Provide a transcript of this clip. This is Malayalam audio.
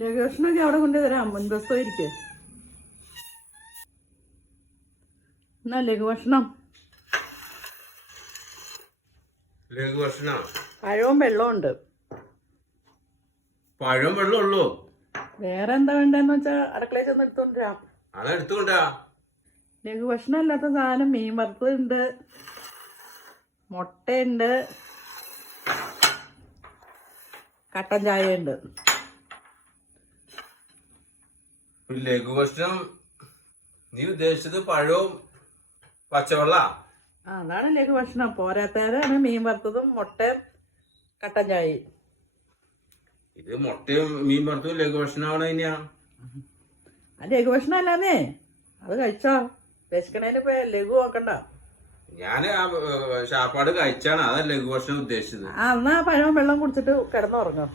ലഘുഭക്ഷണമൊക്കെ അവിടെ കൊണ്ടുതരാം. മുൻപ് ഇരിക്കേ. എന്നാ ലഘുഭക്ഷണം. പഴവും വെള്ളവും ഉണ്ട്. പഴവും വെള്ളം ഉള്ളൂ. വേറെ എന്താ വേണ്ടെന്ന് വെച്ചാ അടുക്കളയിൽ ചെന്ന് എടുത്തോണ്ടിരാ. അതെടുത്തുകൊണ്ടാ. ലഘുഭക്ഷണം അല്ലാത്ത സാധനം മീൻ വറുത്തതുണ്ട്, മുട്ടയുണ്ട്, കട്ടൻ ചായ ഉണ്ട്. ലഘുഭക്ഷണം നീ ഉദ്ദേശിച്ചത് പഴവും പച്ചവെള്ള? അതാണ് ലഘുഭക്ഷണം. പോരാത്തതാണ് മീൻ വറുത്തതും മുട്ടയും കട്ടൻ ചായയും. ഇത് മുട്ടയും മീൻ വറുത്തതും ലഘുഭക്ഷണമാണ്. തന്നെയാ ലഘുഭക്ഷണം അല്ലാന്നേ. അത് കഴിച്ചോ. വിശക്കണേന് ഇപ്പൊ ലഘു നോക്കണ്ട. ഞാന് ശാപ്പാട് കഴിച്ചാണ്. അതല്ല ലഘുഭക്ഷണം ഉദ്ദേശിച്ചത്. എന്നാ പഴവും വെള്ളം കുടിച്ചിട്ട് കിടന്നുറങ്ങോ.